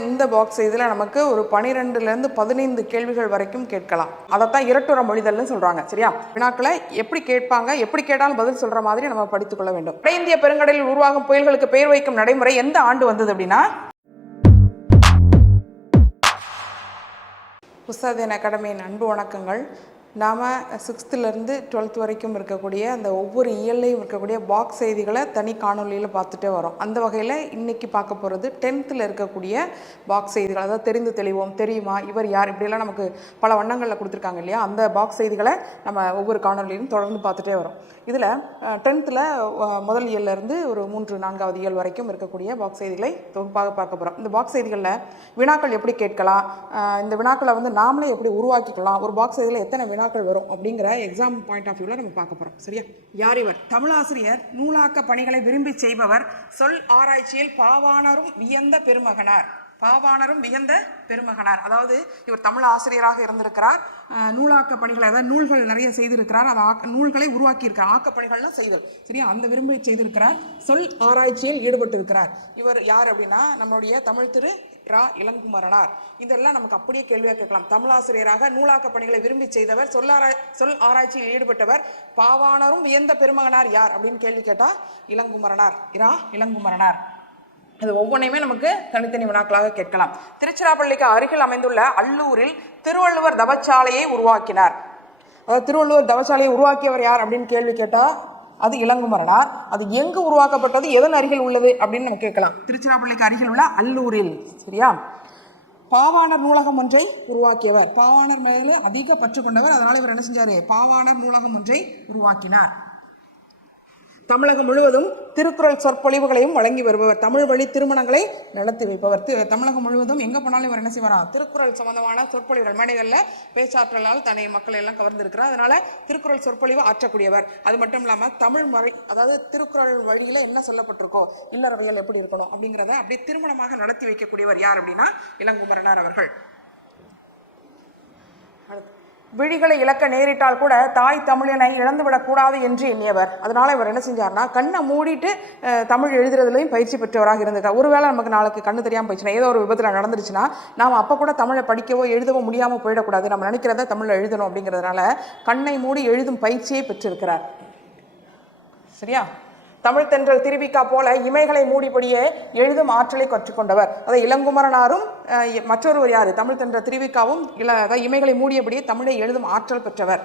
இந்த பாக்ஸ் இதில் நமக்கு ஒரு பனிரெண்டுலேருந்து பதினைந்து கேள்விகள் வரைக்கும் கேட்கலாம். அதைத்தான் இரட்டுற மொழிதல்னு சொல்கிறாங்க சரியா? வினாக்களை எப்படி கேட்பாங்க எப்படி கேட்டாலும் பதில் சொல்கிற மாதிரி நம்ம படித்துக்கொள்ள வேண்டும். வட இந்திய பெருங்கடலில் உருவாகும் புயல்களுக்கு பெயர் வைக்கும் நடைமுறை எந்த ஆண்டு வந்தது அப்படின்னா? உஸ்தாதேன் அகாடமியின் அன்பு வணக்கங்கள். நாம் சிக்ஸ்த்துலேருந்து டுவெல்த் வரைக்கும் இருக்கக்கூடிய அந்த ஒவ்வொரு இயல்லையும் இருக்கக்கூடிய பாக்ஸ் செய்திகளை தனி காணொலியில் பார்த்துட்டே வரோம். அந்த வகையில் இன்றைக்கி பார்க்க போகிறது டென்த்தில் இருக்கக்கூடிய பாக்ஸ் செய்திகள். அதாவது தெரிந்து தெளிவோம் தெரியுமா இவர் யார் இப்படியெல்லாம் நமக்கு பல வண்ணங்களில் கொடுத்துருக்காங்க இல்லையா? அந்த பாக்ஸ் செய்திகளை நம்ம ஒவ்வொரு காணொலியிலும் தொடர்ந்து பார்த்துட்டே வரோம். இதில் டென்த்தில் முதல் இயல்ல இருந்து ஒரு மூன்று நான்காவது இயல் வரைக்கும் இருக்கக்கூடிய பாக்ஸ் செய்திகளை தொகுப்பாக பார்க்க போகிறோம் இந்த பாக்ஸ் செய்திகளில் வினாக்கள் எப்படி கேட்கலாம்? இந்த வினாக்களை வந்து நாமளே எப்படி உருவாக்கிக்கலாம்? ஒரு பாக்ஸ் செய்தியில் எத்தனை வினாக்கள் வரும் அப்படிங்கிற எக்ஸாம் பாயிண்ட் ஆஃப் வியூவில் நம்ம பார்க்க போகிறோம் சரியா? யார் இவர்? தமிழாசிரியர் நூலாக்க பணிகளை விரும்பி செய்பவர் சொல் ஆராய்ச்சியில் பாவானரும் வியந்த பெருமகனார். பாவாணரும் வியந்த பெருமகனார். அதாவது இவர் தமிழ் ஆசிரியராக இருந்திருக்கிறார். நூலாக்க பணிகளை அதாவது நூல்கள் நிறைய செய்திருக்கிறார். அந்த ஆக்க நூல்களை உருவாக்கியிருக்கார் ஆக்கப்பணிகள்லாம் செய்தல் சரியா? அந்த விரும்பி செய்திருக்கிறார். சொல் ஆராய்ச்சியில் ஈடுபட்டிருக்கிறார். இவர் யார் அப்படின்னா நம்மளுடைய தமிழ் திரு ரா. இளங்குமரனார். இதெல்லாம் நமக்கு அப்படியே கேள்வியாக கேட்கலாம். தமிழாசிரியராக நூலாக்க பணிகளை விரும்பி செய்தவர் சொல்லாரா சொல் ஆராய்ச்சியில் ஈடுபட்டவர் பாவாணரும் வியந்த பெருமகனார் யார் அப்படின்னு கேள்வி கேட்டால் இளங்குமரனார். இரா இளங்குமரனார். அது ஒவ்வொன்றையுமே நமக்கு தனித்தனி வினாக்களாக கேட்கலாம். திருச்சிராப்பள்ளிக்கு அருகில் அமைந்துள்ள அல்லூரில் திருவள்ளுவர் தவச்சாலையை உருவாக்கினார். அதாவது திருவள்ளுவர் தவச்சாலையை உருவாக்கியவர் யார் அப்படின்னு கேள்வி கேட்டால் அது இளங்குமரனார். அது எங்கு உருவாக்கப்பட்டது எதன் அருகில் உள்ளது அப்படின்னு நம்ம கேட்கலாம். திருச்சிராப்பள்ளிக்கு அருகில் உள்ள அல்லூரில் சரியா? பாவாணர் நூலகம் ஒன்றை உருவாக்கியவர். பாவாணர் மேலே அதிக பற்று கொண்டவர் அதனால் இவர் என்ன செஞ்சார்? பாவாணர் நூலகம் ஒன்றை உருவாக்கினார். தமிழகம் முழுவதும் திருக்குறள் சொற்பொழிவுகளையும் வழங்கி வருபவர். தமிழ் வழி திருமணங்களை நடத்தி வைப்பவர். தமிழகம் முழுவதும் எங்கே போனாலும் இவர் என்ன செய்வாரா? திருக்குறள் சம்பந்தமான சொற்பொழிவுகள் மேடைகளில் பேச்சாற்றலால் தன்னை மக்கள் எல்லாம் கவர்ந்திருக்கிறார். அதனால திருக்குறள் சொற்பொழிவு ஆற்றக்கூடியவர். அது மட்டும் இல்லாமல் தமிழ் மொழி அதாவது திருக்குறள் வழியில் என்ன சொல்லப்பட்டிருக்கோ இல்லறவியல் எப்படி இருக்கணும் அப்படிங்கிறத அப்படி திருமணமாக நடத்தி வைக்கக்கூடியவர் யார் அப்படின்னா இளங்குமரனார் அவர்கள். விழிகளை இழக்க நேரிட்டால் கூட தாய் தமிழினை இழந்துவிடக்கூடாது என்று எண்ணியவர். அதனால் இவர் என்ன செஞ்சார்னா கண்ணை மூடிட்டு தமிழ் எழுதுறதுலையும் பயிற்சி பெற்றவராக இருந்திருக்கார் ஒருவேளை நமக்கு நாளைக்கு கண்ணு தெரியாமல் போயிடுச்சுன்னா ஏதோ ஒரு விபத்தில் நடந்துருச்சுன்னா நாம் அப்போ கூட தமிழை படிக்கவோ எழுதவோ முடியாமல் போயிடக்கூடாது. நம்ம நினைக்கிறத தமிழில் எழுதணும் அப்படிங்கிறதுனால கண்ணை மூடி எழுதும் பயிற்சியை பெற்றிருக்கிறார். சரியா? தமிழ் தென்றல் திருவிக்கா போல இமைகளை மூடிபடியே எழுதும் ஆற்றலை கற்றுக்கொண்டவர். அதை இளங்குமரனாரும் மற்றொருவர் யார்? தமிழ் தென்றல் திருவிக்காவும் இள அதாவது இமைகளை மூடியபடியே தமிழை எழுதும் ஆற்றல் பெற்றவர்.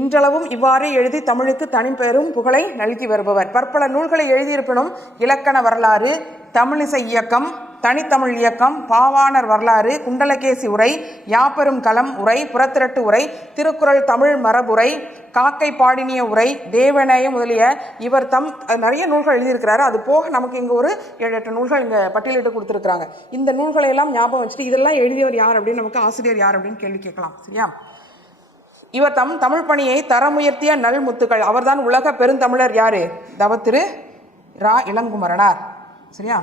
இன்றளவும் இவ்வாறே எழுதி தமிழுக்கு தனிப்பெரும் புகழை நல்கி வருபவர். பற்பல நூல்களை எழுதியிருப்பினும் இலக்கண வரலாறு தமிழிசை இயக்கம் தனித்தமிழ் இயக்கம் பாவாணர் வரலாறு குண்டலகேசி உரை யாப்பெரும் களம் உரை புறத்திரட்டு உரை திருக்குறள் தமிழ் மரபுரை காக்கை பாடினிய உரை தேவநேய முதலிய இவர் தம் நிறைய நூல்கள் எழுதியிருக்கிறாரு. அது போக நமக்கு இங்கே ஒரு ஏழு எட்டு நூல்கள் இங்கே பட்டியலிட்டு கொடுத்துருக்குறாங்க. இந்த நூல்களை எல்லாம் ஞாபகம் வச்சுட்டு இதெல்லாம் எழுதியவர் யார் அப்படின்னு நமக்கு ஆசிரியர் யார் அப்படின்னு கேள்வி கேட்கலாம். சரியா? இவர் தம் தமிழ் பணியை தரமுயர்த்திய நல் முத்துக்கள். அவர்தான் உலக பெருந்தமிழர் யாரு? தவத்திரு ரா. இளங்குமரனார். சரியா?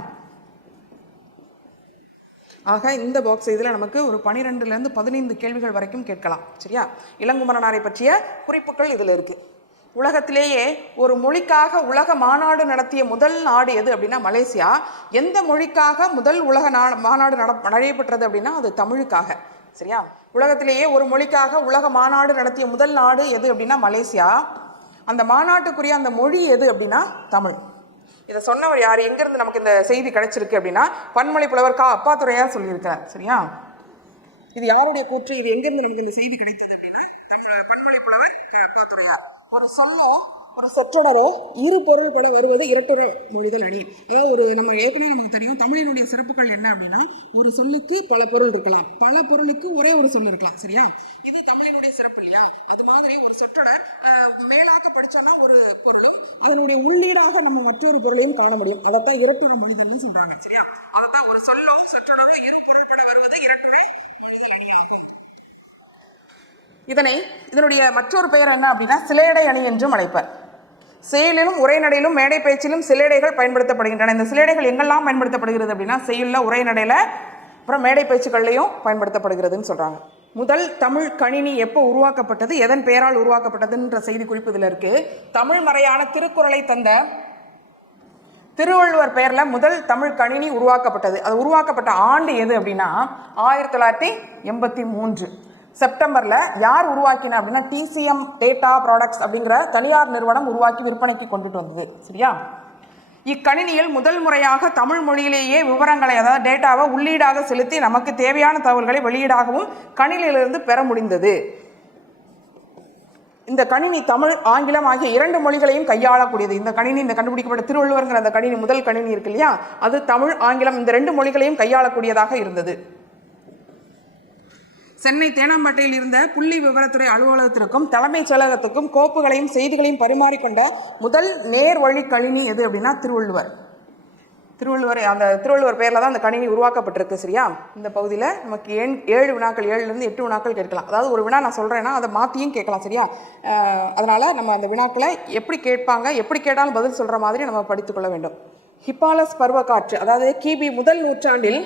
ஆக இந்த பாக்ஸ் இதில் நமக்கு ஒரு பனிரெண்டுலேருந்து பதினைந்து கேள்விகள் வரைக்கும் கேட்கலாம். சரியா? இளங்குமரனாரை பற்றிய குறிப்புகள் இதில் இருக்குது உலகத்திலேயே ஒரு மொழிக்காக உலக மாநாடு நடத்திய முதல் நாடு எது அப்படின்னா மலேசியா. எந்த மொழிக்காக முதல் உலக நா மாநாடு நட நடைபெற்றது அப்படின்னா அது தமிழுக்காக. சரியா? உலகத்திலேயே ஒரு மொழிக்காக உலக மாநாடு நடத்திய முதல் நாடு எது அப்படின்னா மலேசியா. அந்த மாநாட்டுக்குரிய அந்த மொழி எது அப்படின்னா தமிழ். இதை சொன்னவர் யார்? எங்கேருந்து நமக்கு இந்த செய்தி கிடைச்சிருக்கு அப்படின்னா பன்மொழி புலவர் கா. அப்பாத்துறையார் சொல்லியிருக்கார் சரியா? இது யாருடைய கூற்று? இது எங்கேருந்து நமக்கு இந்த செய்தி கிடைத்தது அப்படின்னா பன்மொழி புலவர் க. அப்பாத்துறையார். ஒரு சொல்லும் சொற்றொடரோ இரு பொருள்பட வருவது இரட்டுற மொழிதல் அணி. அதாவது ஒரு நம்ம ஏற்கனவே நமக்கு தெரியும் தமிழினுடைய சிறப்புகள் என்ன அப்படின்னா ஒரு சொல்லுக்கு பல பொருள் இருக்கலாம். பல பொருளுக்கு ஒரே ஒரு சொல் இருக்கலாம் சரியா? இது தமிழினுடைய சிறப்பு இல்லையா? அது மாதிரி ஒரு சொற்றொடர் அஹ், மேலாக்க படிச்சோம்னா ஒரு பொருளும் அதனுடைய உள்ளீடாக நம்ம மற்றொரு பொருளையும் காண முடியும். அதைத்தான் இரட்டுற மொழிதல்னு சொல்றாங்க சரியா? அதைத்தான் ஒரு சொல்லும் சொற்றொடரும் இரு பொருள்பட வருவது இரட்டுரை மொழிதல் அணியாகும். இதனை இதனுடைய மற்றொரு பெயர் என்ன அப்படின்னா சிலேடை அணி என்றும் அழைப்பர். செயலிலும் உரைநடையிலும் மேடை பேச்சிலும் சிலேடைகள் பயன்படுத்தப்படுகின்றன. இந்த சிலேடைகள் எங்கெல்லாம் பயன்படுத்தப்படுகிறது அப்படின்னா செயலில் உரைநடையில் அப்புறம் மேடை பேச்சுக்கள்லையும் பயன்படுத்தப்படுகிறதுன்னு சொல்கிறாங்க முதல் தமிழ் கணினி எப்போ உருவாக்கப்பட்டது எதன் பெயரால் உருவாக்கப்பட்டதுன்ற செய்தி குறிப்பு இதில் இருக்கு. தமிழ் மறையான திருக்குறளை தந்த திருவள்ளுவர் பெயரில் முதல் தமிழ் கணினி உருவாக்கப்பட்டது. அது உருவாக்கப்பட்ட ஆண்டு எது அப்படின்னா ஆயிரத்தி தொள்ளாயிரத்தி எண்பத்தி மூன்று. செப்டம்பரில் யார் உருவாக்கின அப்படின்னா டிசிஎம் டேட்டா ப்ராடக்ட்ஸ் அப்படிங்கிற தனியார் நிறுவனம் உருவாக்கி விற்பனைக்கு கொண்டுட்டு வந்தது. சரியா? இக்கணினியில் முதல் முறையாக தமிழ் மொழியிலேயே விவரங்களை அதாவது டேட்டாவை உள்ளீடாக செலுத்தி நமக்கு தேவையான தகவல்களை வெளியீடாகவும் கணினியிலிருந்து பெற முடிந்தது. இந்த கணினி தமிழ் ஆங்கிலம் ஆகிய இரண்டு மொழிகளையும் கையாளக்கூடியது. இந்த கணினி இந்த கண்டுபிடிக்கப்பட்ட திருவள்ளுவர்ங்கிற அந்த கணினி முதல் கணினி இருக்கு இல்லையா? அது தமிழ் ஆங்கிலம் இந்த ரெண்டு மொழிகளையும் கையாளக்கூடியதாக இருந்தது. சென்னை தேனாம்பேட்டையில் இருந்த புள்ளி விவரத்துறை அலுவலகத்திற்கும் தலைமைச் செயலகத்துக்கும் கோப்புகளையும் செய்திகளையும் பரிமாறிக்கொண்ட முதல் நேர் வழி கணினி எது அப்படின்னா திருவள்ளுவர். திருவள்ளுவர் அந்த திருவள்ளுவர் பேரில் தான் அந்த கணினி உருவாக்கப்பட்டிருக்கு சரியா? இந்த பகுதியில் நமக்கு ஏழு ஏழு வினாக்கள் ஏழுலேருந்து எட்டு வினாக்கள் கேட்கலாம். அதாவது ஒரு வினா நான் சொல்கிறேன்னா அதை மாற்றியும் கேட்கலாம் சரியா? அதனால் நம்ம அந்த வினாக்களை எப்படி கேட்பாங்க எப்படி கேட்டாலும் பதில் சொல்கிற மாதிரி நம்ம படித்துக்கொள்ள வேண்டும். ஹிப்பாலஸ் பருவக்காற்று அதாவது கிபி முதல் நூற்றாண்டில்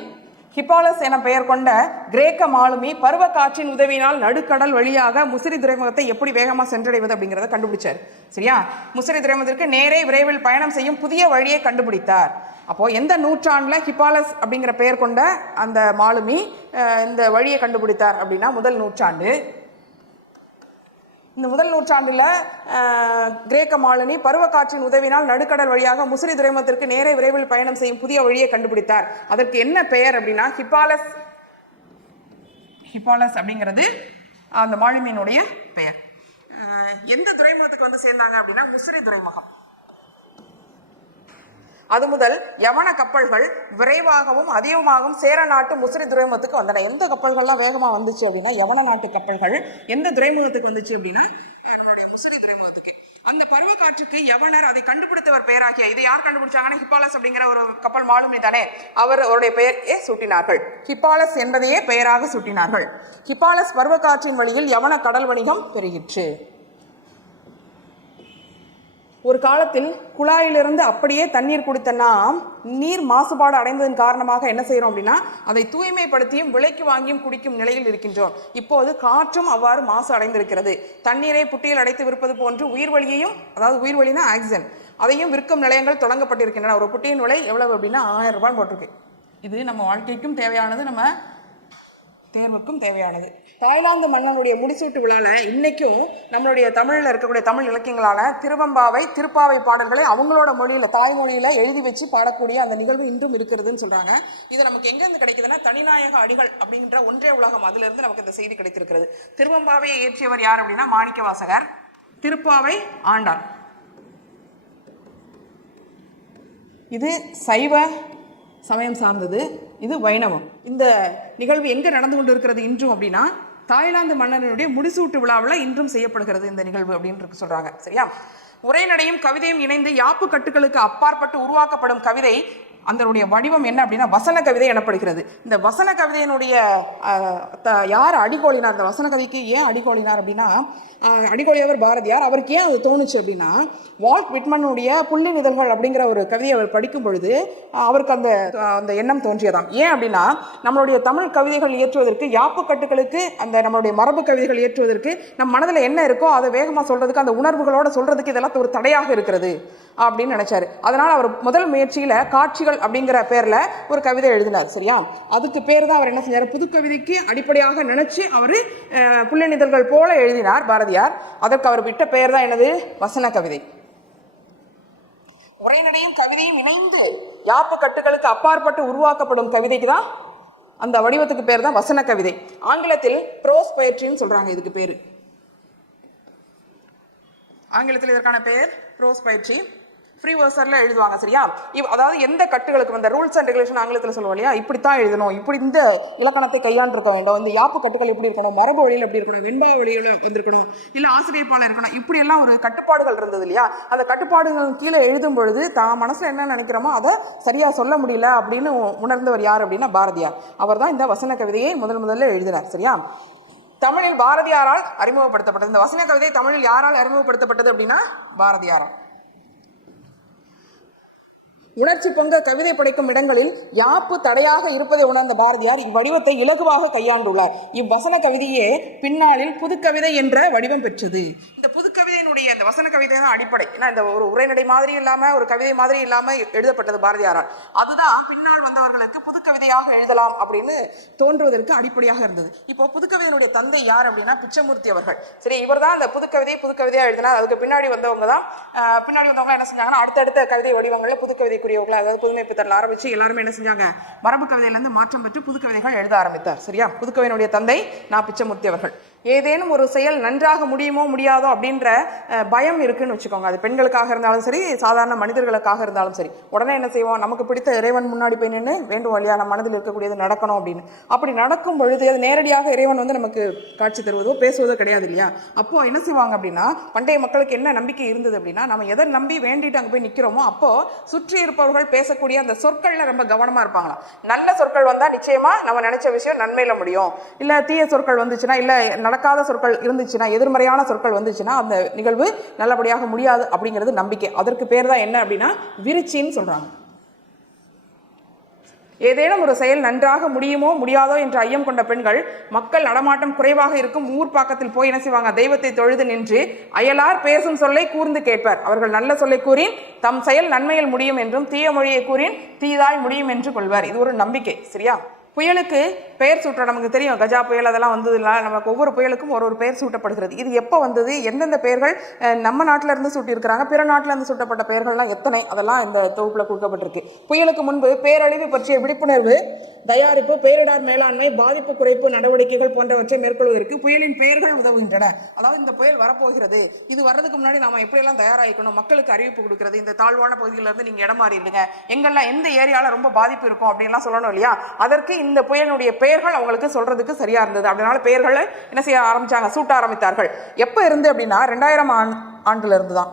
ஹிப்பாலஸ் என பெயர் கொண்ட கிரேக்க மாலுமி பருவ காற்றின் உதவியினால் நடுக்கடல் வழியாக முசிறி துறைமுகத்தை எப்படி வேகமாக சென்றடைவது அப்படிங்கிறத கண்டுபிடிச்சார். சரியா? முசிறி துறைமுகத்திற்கு நேரே விரைவில் பயணம் செய்யும் புதிய வழியை கண்டுபிடித்தார். அப்போ எந்த நூற்றாண்டுல ஹிப்பாலஸ் அப்படிங்கிற பெயர் கொண்ட அந்த மாலுமி இந்த வழியை கண்டுபிடித்தார் அப்படின்னா முதல் நூற்றாண்டு. இந்த முதல் நூற்றாண்டில் கிரேக்க மாலுமி பருவக்காற்றின் உதவினால் நடுக்கடல் வழியாக முசிறி துறைமுகத்திற்கு நேரே விரைவில் பயணம் செய்யும் புதிய வழியை கண்டுபிடித்தார். அதற்கு என்ன பெயர் அப்படின்னா ஹிப்பாலஸ். ஹிப்பாலஸ் அப்படிங்கிறது அந்த மாலுமியினுடைய பெயர். எந்த துறைமுகத்துக்கு வந்து சேர்ந்தாங்க அப்படின்னா முசிறி துறைமுகம். அது முதல் யமன கப்பல்கள் விரைவாகவும் அதிகமாகவும் சேர நாட்டு முசிறி துறைமுகத்துக்கு வந்தன. எந்த கப்பல்கள்லாம் வேகமாக வந்துச்சு அப்படின்னா யமன நாட்டு கப்பல்கள் எந்த துறைமுகத்துக்கு வந்துச்சு அப்படின்னா நம்மளுடைய முசிறி துறைமுகத்துக்கு. அந்த பருவ காற்றுக்கு யவனர் அதை கண்டுபிடித்தவர் பெயராகிய இது யார் கண்டுபிடிச்சாங்கன்னா ஹிப்பாலஸ் அப்படிங்கிற ஒரு கப்பல் மாலுமி தானே. அவர் அவருடைய பெயரையே சுட்டினார்கள். ஹிப்பாலஸ் என்பதையே பெயராக சுட்டினார்கள். ஹிப்பாலஸ் பருவக்காற்றின் வழியில் யவன கடல் வணிகம் பெருகிற்று. ஒரு காலத்தில் குழாயிலிருந்து அப்படியே தண்ணீர் குடித்த நீர் மாசுபாடு அடைந்ததன் காரணமாக என்ன செய்கிறோம் அப்படின்னா அதை தூய்மைப்படுத்தியும் விலைக்கு வாங்கியும் குடிக்கும் நிலையில் இருக்கின்றோம். இப்போது காற்றும் அவ்வாறு மாசு அடைந்திருக்கிறது. தண்ணீரை புட்டியில் அடைத்து விற்பது போன்று உயிர்வழியையும் அதாவது உயிர்வழினா ஆக்சிஜன் அதையும் விற்கும் நிலையங்கள் தொடங்கப்பட்டிருக்கின்றன. ஒரு புட்டியின் விலை எவ்வளவு அப்படின்னா ஆயிரம் ரூபாய் போட்டிருக்கு. இது நம்ம வாழ்க்கைக்கும் தேவையானது. நம்ம தேர்வுக்கும் தேவையானது. தாய்லாந்து மன்னனுடைய முடிசூட்டு விழாவில் இன்னைக்கும் நம்மளுடைய தமிழில் இருக்கக்கூடிய தமிழ் இலக்கியங்களான திருவம்பாவை திருப்பாவை பாடல்களை அவங்களோட மொழியில் தாய்மொழியில் எழுதி வச்சு பாடக்கூடிய அந்த நிகழ்வு இன்றும் இருக்கிறதுன்னு சொல்கிறாங்க இது நமக்கு எங்கேருந்து கிடைக்குதுன்னா தனிநாயக அடிகள் அப்படின்ற ஒன்றே உலகம். அதிலிருந்து நமக்கு இந்த செய்தி கிடைத்திருக்கிறது. திருவம்பாவையை இயற்றியவர் யார் அப்படின்னா மாணிக்க வாசகர் திருப்பாவை ஆண்டாள் இது சைவ சமயம் சார்ந்தது. இது வைணவம். இந்த நிகழ்வு எங்கே நடந்து கொண்டு இருக்கிறது இன்றும் அப்படின்னா தாய்லாந்து மன்னனுடைய முடிசூட்டு விழாவில் இன்றும் செய்யப்படுகிறது இந்த நிகழ்வு அப்படின்னு சொல்றாங்க. சரியா? உரைநடையும் கவிதையும் இணைந்து யாப்பு கட்டுகளுக்கு அப்பாற்பட்டு உருவாக்கப்படும் கவிதை அதனுடைய வடிவம் என்ன அப்படின்னா வசன கவிதை எனப்படுகிறது. இந்த வசன கவிதையினுடைய த- யார் அடிகோலினார்? இந்த வசன கவிக்கு ஏன் அடிகோலினார் அப்படின்னா அடிகோலியவர் பாரதியார். அவருக்கு ஏன் அது தோணுச்சு அப்படின்னா வால்ட் விட்மனுடைய புள்ளி நிதழ்கள் அப்படிங்கிற ஒரு கவிதையை அவர் படிக்கும் பொழுது அவருக்கு அந்த அந்த எண்ணம் தோன்றியதாம். ஏன் அப்படின்னா நம்மளுடைய தமிழ் கவிதைகள் இயற்றுவதற்கு யாப்பு கட்டுகளுக்கு அந்த நம்மளுடைய மரபு கவிதைகள் இயற்றுவதற்கு நம் மனதில் என்ன இருக்கோ அதை வேகமாக சொல்றதுக்கு அந்த உணர்வுகளோட சொல்றதுக்கு இதெல்லாம் ஒரு தடையாக இருக்கிறது அப்படின்னு நினைச்சாரு. அதனால அவர் முதல் முயற்சியில காட்சிகள் அப்படிங்கிற பேர்ல ஒரு கவிதை எழுதினார் சரியா? அதுக்கு பேர் தான் அவர் என்ன செஞ்சார்? புதுக்கவிதைக்கு அடிப்படையாக நினைச்சு அவர் புள்ளநிதழ்கள் போல எழுதினார் பாரதியார். அதற்கு அவர் விட்ட பெயர் தான் என்னது? வசன கவிதை. உரைநடையும் கவிதையும் இணைந்து யாப்பு கட்டுகளுக்கு அப்பாற்பட்டு உருவாக்கப்படும் கவிதைக்கு தான் அந்த வடிவத்துக்கு பேர் தான் வசன கவிதை. ஆங்கிலத்தில் ப்ரோஸ் பயிற்சின்னு சொல்றாங்க இதுக்கு பேரு. ஆங்கிலத்தில் இதற்கான பெயர் ப்ரோஸ் பயிற்சி ஃப்ரீ வேர்சரில் எழுதுவாங்க சரியா? இவ் அதாவது எந்த கட்டுகளுக்கு வந்த ரூல்ஸ் அண்ட் ரெகுலேஷன் ஆங்கிலத்தில் சொல்லுவோம் இல்லையா? இப்படி தான் எழுதணும். இப்படி இந்த இலக்கணத்தை கையாண்டிருக்க வேண்டும். இந்த யாப்பு கட்டுகள் எப்படி இருக்கணும்? மரபு வழியில் எப்படி இருக்கணும்? வெண்பா வழியில் வந்திருக்கணும். இல்லை ஆசிரியர் போல இருக்கணும். இப்படி எல்லாம் ஒரு கட்டுப்பாடுகள் இருந்தது இல்லையா? அந்த கட்டுப்பாடுகள் கீழே எழுதும் பொழுது தான் மனசில் என்ன நினைக்கிறோமோ அதை சரியாக சொல்ல முடியல அப்படின்னு உணர்ந்தவர் யார் அப்படின்னா பாரதியார். அவர் தான் இந்த வசன கவிதையை முதல் முதல்ல எழுதினார் சரியா? தமிழில் பாரதியாரால் அறிமுகப்படுத்தப்பட்டது. இந்த வசன கவிதை தமிழில் யாரால் அறிமுகப்படுத்தப்பட்டது அப்படின்னா பாரதியாரால். உணர்ச்சி பொங்க கவிதை படைக்கும் இடங்களில் யாப்பு தடையாக இருப்பதை உணர்ந்த பாரதியார் இவ்வடிவத்தை இலகுவாக கையாண்டுள்ளார். இவ்வசன கவிதையே பின்னாளில் புதுக்கவிதை என்ற வடிவம் பெற்றது. இந்த புதுக்கவிதையினுடைய அந்த வசன கவிதை தான் அடிப்படை. ஏன்னா இந்த ஒரு உரைநடை மாதிரி இல்லாம ஒரு கவிதை மாதிரி இல்லாம எழுதப்பட்டது பாரதியாரால். அதுதான் பின்னால் வந்தவர்களுக்கு புதுக்கவிதையாக எழுதலாம் அப்படின்னு தோன்றுவதற்கு அடிப்படையாக இருந்தது. இப்போ புதுக்கவிதையினுடைய தந்தை யார் அப்படின்னா பிச்சமூர்த்தி அவர்கள். சரி இவர் தான் அந்த புதுக்கவிதை புதுக்கவிதையா எழுதினார். அதுக்கு பின்னாடி வந்தவங்க தான் பின்னாடி வந்தவங்க என்ன செஞ்சாங்கன்னா அடுத்தடுத்த கவிதை வடிவங்களில் புதுக்கவிதைக்குரியவர்கள் அதாவது புதுமை பித்தரில் ஆரம்பிச்சு எல்லாருமே என்ன செஞ்சாங்க? மரபு கவிதையிலேருந்து மாற்றம் பெற்று புதுக்கவிதைகள் எழுத ஆரம்பித்தார். சரியா? புதுக்கவினுடைய தந்தை நான் பிச்சமூர்த்தி அவர்கள். ஏதேனும் ஒரு செயல் நன்றாக முடியுமோ முடியாதோ அப்படின்ற பயம் இருக்குன்னு வச்சுக்கோங்க. அது பெண்களுக்காக இருந்தாலும் சரி சாதாரண மனிதர்களுக்காக இருந்தாலும் சரி. உடனே என்ன செய்வோம்? நமக்கு பிடித்த இறைவன் முன்னாடி போய் நின்று வேண்டும் வழியா நம்ம மனதில் இருக்கக்கூடியது நடக்கணும் அப்படின்னு. அப்படி நடக்கும் பொழுது அது நேரடியாக இறைவன் வந்து நமக்கு காட்சி தருவதோ பேசுவதோ கிடையாது இல்லையா? அப்போது என்ன செய்வாங்க அப்படின்னா பண்டைய மக்களுக்கு என்ன நம்பிக்கை இருந்தது அப்படின்னா நம்ம எதை நம்பி வேண்டிட்டு அங்கே போய் நிற்கிறோமோ அப்போது சுற்றி இருப்பவர்கள் பேசக்கூடிய அந்த சொற்களில் ரொம்ப கவனமாக இருப்பாங்களாம். நல்ல சொற்கள் வந்தால் நிச்சயமாக நம்ம நினச்ச விஷயம் நன்மையில் முடியும். இல்லை தீய சொற்கள் வந்துச்சுன்னா இல்லை நடக்காத சொற்கள் இருந்துச்சுன்னா எதிர்மறையான சொற்கள் வந்துச்சுன்னா அந்த நிகழ்வு நல்லபடியாக முடியாது அப்படிங்கிறது நம்பிக்கை. அதற்கு பேர் தான் என்ன அப்படின்னா விருச்சின்னு சொல்கிறாங்க ஏதேனும் ஒரு செயல் நன்றாக முடியுமோ முடியாதோ என்ற ஐயம் கொண்ட பெண்கள் மக்கள் நடமாட்டம் குறைவாக இருக்கும் ஊர் பாக்கத்தில் போய் என்ன செய்வாங்க? தெய்வத்தை தொழுது நின்று அயலார் பேசும் சொல்லை கூர்ந்து கேட்பார். அவர்கள் நல்ல சொல்லை கூறின் தம் செயல் நன்மையில் முடியும் என்றும் தீய மொழியை கூறின் தீதாய் முடியும் என்று கொள்வார். இது ஒரு நம்பிக்கை சரியா? புயலுக்கு பெயர் சூட்ட நமக்கு தெரியும். கஜா புயல் அதெல்லாம் வந்ததுனால நமக்கு ஒவ்வொரு புயலுக்கும் ஒரு ஒரு பெயர் சூட்டப்படுகிறது. இது எப்போ வந்தது? எந்தெந்த பெயர்கள் நம்ம நாட்டிலேருந்து சூட்டியிருக்கிறாங்க? பிற நாட்டிலேருந்து சூட்டப்பட்ட பெயர்கள்லாம் எத்தனை? அதெல்லாம் இந்த தொகுப்பில் கொடுக்கப்பட்டிருக்கு. புயலுக்கு முன்பு பேரழிவு பற்றிய விழிப்புணர்வு தயாரிப்பு பேரிடர் மேலாண்மை பாதிப்பு குறைப்பு நடவடிக்கைகள் போன்றவற்றை மேற்கொள்வதற்கு புயலின் பெயர்கள் உதவுகின்றன. அதாவது இந்த புயல் வரப்போகிறது. இது வர்றதுக்கு முன்னாடி நம்ம எப்படியெல்லாம் தயாராகிக்கணும்? மக்களுக்கு அறிவிப்பு கொடுக்கறது. இந்த தாழ்வான பகுதியிலேருந்து நீங்கள் நீங்க இடம் மாறிடுங்க எங்கெல்லாம் எந்த ஏரியாவில் ரொம்ப பாதிப்பு இருக்கும் அப்படின்லாம் சொல்லணும் இல்லையா? அதற்கு இந்த புயலினுடைய பெயர்கள் அவங்களுக்கு சொல்றதுக்கு சரியா இருந்தது. அதனால பெயர்களை என்ன செய்ய ஆரம்பிச்சாங்க? சூட்ட ஆரம்பித்தார்கள். எப்போ இருந்து அப்படின்னா ரெண்டாயிரம் ஆண் ஆண்டுல இருந்து தான்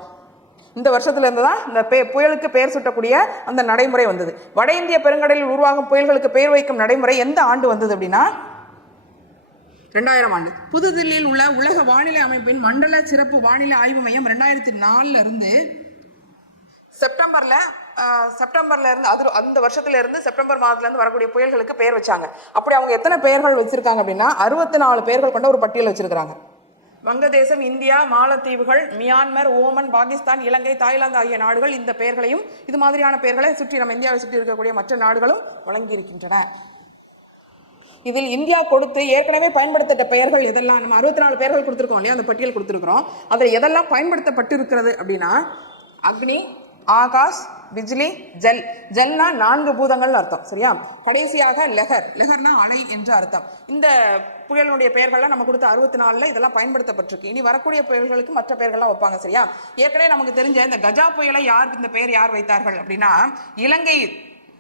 இந்த வருஷத்துல இருந்து தான் இந்த பே புயலுக்கு பெயர் சூட்டக்கூடிய அந்த நடைமுறை வந்தது. வட இந்திய பெருங்கடலில் உருவாகும் புயல்களுக்கு பெயர் வைக்கும் நடைமுறை எந்த ஆண்டு வந்தது அப்படின்னா ரெண்டாயிரம் ஆண்டு. புதுதில்லியில் உள்ள உலக வானிலை அமைப்பின் மண்டல சிறப்பு வானிலை ஆய்வு மையம் ரெண்டாயிரத்தி நாலுல இருந்து செப்டம்பர்ல செப்டம்பர்லேருந்து செப்டம்பர்ல இருந்து அது அந்த வருஷத்துல இருந்து செப்டம்பர் மாதத்துல இருந்து வரக்கூடிய புயல்களுக்கு பெயர் வச்சாங்க. அப்படி அவங்க எத்தனை பெயர்கள் வச்சிருக்காங்க அப்படின்னா அறுபத்தி நாலு பெயர்கள் கொண்ட ஒரு பட்டியல் வச்சிருக்காங்க வங்கதேசம் இந்தியா மாலத்தீவுகள் Myanmar Oman Pakistan Ilangai Thailand ஆகிய நாடுகள் இந்த பெயர்களையும் இது மாதிரியான பெயர்களை சுற்றி நம்ம இந்தியாவை சுற்றி இருக்கக்கூடிய மற்ற நாடுகளும் வழங்கி இருக்கின்றன இதில் இந்தியா கொடுத்து ஏற்கனவே பயன்படுத்தப்பட்ட பெயர்கள் எதெல்லாம் நம்ம அறுபத்தி நாலு பெயர்கள் கொடுத்துருக்கோம் இல்லையா? அந்த பட்டியல் கொடுத்துருக்குறோம். அதில் எதெல்லாம் பயன்படுத்தப்பட்டு இருக்கிறது அப்படின்னா அக்னி ஆகாஷ் பிஜ்லி ஜல். ஜல்னா நான்கு பூதங்கள்னு அர்த்தம் சரியா? கடைசியாக லெஹர். லெஹர்னா அலை என்று அர்த்தம். இந்த புயலினுடைய பெயர்கள்லாம் நம்ம கொடுத்த அறுபத்தி நாலில் இதெல்லாம் பயன்படுத்தப்பட்டிருக்கு. இனி வரக்கூடிய புயல்களுக்கு மற்ற பெயர்கள்லாம் வைப்பாங்க சரியா? ஏற்கனவே நமக்கு தெரிஞ்ச இந்த கஜா புயலை யார் இந்த பெயர் யார் வைத்தார்கள் அப்படின்னா இலங்கை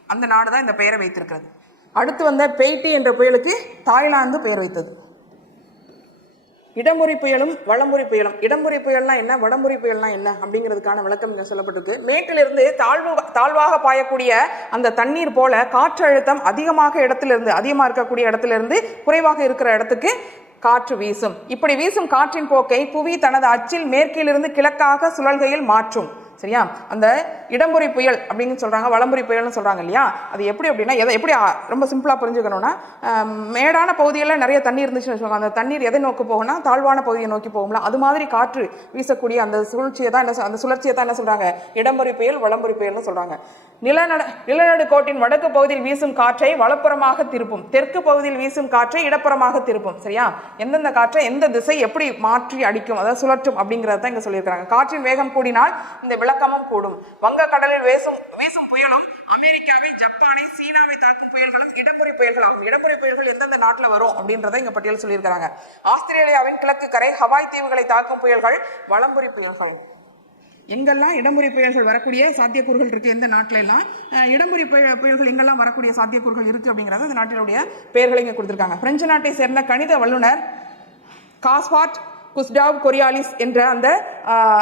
அந்த நாடு தான் இந்த பெயரை வைத்திருக்கிறது. அடுத்து வந்த பெய்டி என்ற புயலுக்கு தாய்லாந்து பெயர் வைத்தது. இடமுறை புயலும் வளமுறை புயலும். இடமுறை புயல்னா என்ன? வடமுறை புயல்னா என்ன? அப்படிங்கிறதுக்கான விளக்கம் இங்கே சொல்லப்பட்டிருக்கு. மேட்டிலிருந்து தாழ்வு தாழ்வாக பாயக்கூடிய அந்த தண்ணீர் போல காற்றழுத்தம் அதிகமாக இடத்திலிருந்து அதிகமாக இருக்கக்கூடிய இடத்திலிருந்து குறைவாக இருக்கிற இடத்துக்கு காற்று வீசும். இப்படி வீசும் காற்றின் போக்கை புவி தனது அச்சில் மேற்கிலிருந்து கிழக்காக சுழல்கையில் மாற்றும். சரியா? அந்த இடம்புரி புயல் அப்படின்னு சொல்கிறாங்க வளம்புரி புயல்னு சொல்கிறாங்க இல்லையா? அது எப்படி அப்படின்னா எதை எப்படி ரொம்ப சிம்பிளாக புரிஞ்சுக்கணும்னா மேடான பகுதியில் நிறைய தண்ணி இருந்துச்சுன்னு வச்சுக்கோங்க. அந்த தண்ணீர் எதை நோக்கி போகும்னா தாழ்வான பகுதியை நோக்கி போகும்ல. அது மாதிரி காற்று வீசக்கூடிய அந்த சுழற்சியை தான் என்ன அந்த சுழற்சியை தான் என்ன சொல்கிறாங்க இடம்புரி புயல் வளம்புரி புயல்னு சொல்கிறாங்க நிலநட நிலநடு கோட்டின் வடக்கு பகுதியில் வீசும் காற்றை வலப்புறமாக திருப்பும். தெற்கு பகுதியில் வீசும் காற்றை இடப்புறமாக திருப்பும். சரியா? எந்தெந்த காற்றை எந்த திசை எப்படி மாற்றி அடிக்கும் அதாவது சுழற்றும் அப்படிங்கிறத தான் இங்கே சொல்லியிருக்கிறாங்க. காற்றின் வேகம் கூடினால் இந்த விளக்கமும் கூடும். வங்கக்கடலில் வீசும் வீசும் புயலும் அமெரிக்காவை ஜப்பானை சீனாவை தாக்கும் புயல்களும் இடமுறை புயல்கள் ஆகும் புயல்கள் எந்தெந்த நாட்டில் வரும் அப்படின்றத இங்க பட்டியல் சொல்லியிருக்காங்க ஆஸ்திரேலியாவின் கிழக்கு கரை ஹவாய் தீவுகளை தாக்கும் புயல்கள் வளம்புரி புயல்கள். எங்கெல்லாம் இடமுறை புயல்கள் வரக்கூடிய சாத்தியக்கூறுகள் இருக்குது எந்த நாட்டில எல்லாம் இடமுறை புயல் புயல்கள் எங்கெல்லாம் வரக்கூடிய சாத்தியக்கூறுகள் இருக்குது அப்படிங்கிறத அந்த நாட்டினுடைய பெயர்களை இங்கே கொடுத்துருக்காங்க. பிரெஞ்சு நாட்டை சேர்ந்த கணித வல்லுனர் காஸ்பாட் குஸ்டாவ் கொரியாலிஸ் என்ற அந்த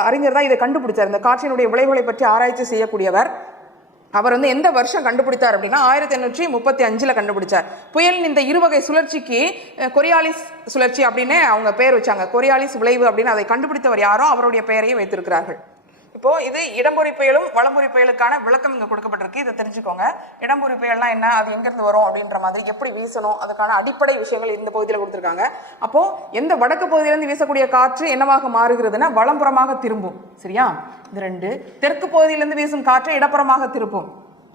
அறிஞர் தான் இதை கண்டுபிடிச்சார். இந்த காற்றினுடைய விளைவுகளை பற்றி ஆராய்ச்சி செய்யக்கூடியவர். அவர் வந்து எந்த வருஷம் கண்டுபிடித்தார் அப்படின்னா ஆயிரத்தி எண்ணூற்றி முப்பத்தி அஞ்சில் கண்டுபிடிச்சார். புயலின் இந்த இருவகை சுழற்சிக்கு கொரியாலிஸ் சுழற்சி அப்படின்னு அவங்க பெயர் வச்சாங்க. கொரியாலிஸ் விளைவு அப்படின்னு அதை கண்டுபிடித்தவர் யாரோ அவருடைய பெயரையும் வைத்திருக்கிறார்கள். இப்போ இது இடம்பொறி புயலும் வளம்பொறி புயலுக்கான விளக்கம் இங்க கொடுக்கப்பட்டிருக்கு. இதை தெரிஞ்சுக்கோங்க. இடம்பொறி புயல்னா என்ன? அது எங்கிருந்து வரும் அப்படின்ற மாதிரி எப்படி வீசணும்? அதுக்கான அடிப்படை விஷயங்கள் இந்த பகுதியில் கொடுத்துருக்காங்க. அப்போ எந்த வடக்கு பகுதியிலிருந்து வீசக்கூடிய காற்று என்னவாக மாறுகிறதுனா வளம்புறமாக திரும்பும். சரியா? இது ரெண்டு. தெற்கு பகுதியிலிருந்து வீசும் காற்று இடப்புறமாக திருப்பும்.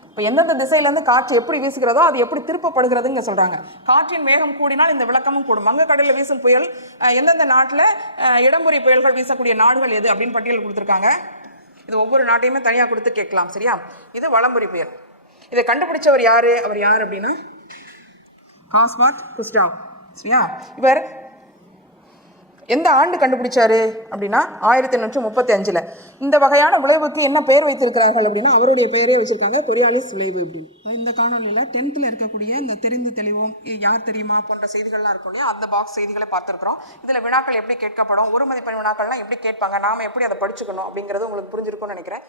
இப்போ எந்தெந்த திசையிலேருந்து காற்று எப்படி வீசுகிறதோ அது எப்படி திருப்பப்படுகிறதுங்க சொல்கிறாங்க காற்றின் வேகம் கூடினால் இந்த விளக்கமும் கூடும். வங்கக்கடலில் வீசும் புயல் எந்தெந்த நாட்டில் இடம்புரி புயல்கள் வீசக்கூடிய நாடுகள் எது அப்படின்னு பட்டியல் கொடுத்துருக்காங்க. இது ஒவ்வொரு நாட்டையுமே தனியாக கொடுத்து கேட்கலாம் சரியா? இது வளம்புரி புயல். இதை கண்டுபிடிச்சவர் யார்? அவர் யார் அப்படின்னா? காஸ்மார்ட் குஸ்டாவ் சரியா? இவர் எந்த ஆண்டு கண்டுபிடிச்சாரு அப்படின்னா ஆயிரத்தி எண்ணூற்றி முப்பத்தி அஞ்சில். இந்த வகையான விளைவுக்கு என்ன பெயர் வைத்திருக்கிறார்கள் அப்படின்னா அவருடைய பெயரே வச்சிருக்காங்க கொரியாலிஸ் விளைவு அப்படின்னு. இந்த காணொலியில் டென்த்தில் இருக்கக்கூடிய இந்த தெரிந்து தெளிவோம் யார் தெரியுமா போன்ற செய்திகள்லாம் இருக்கும் இல்லையா? அந்த பாக்ஸ் செய்திகளை பார்த்துருக்குறோம். இதில் வினாக்கள் எப்படி கேட்கப்படும் ஒரு மதிப்பெண் வினாக்கள்லாம் எப்படி கேட்பாங்க நாம எப்படி அதை படிச்சுக்கணும் அப்படிங்கிறது உங்களுக்கு புரிஞ்சிருக்கும்னு நினைக்கிறேன்.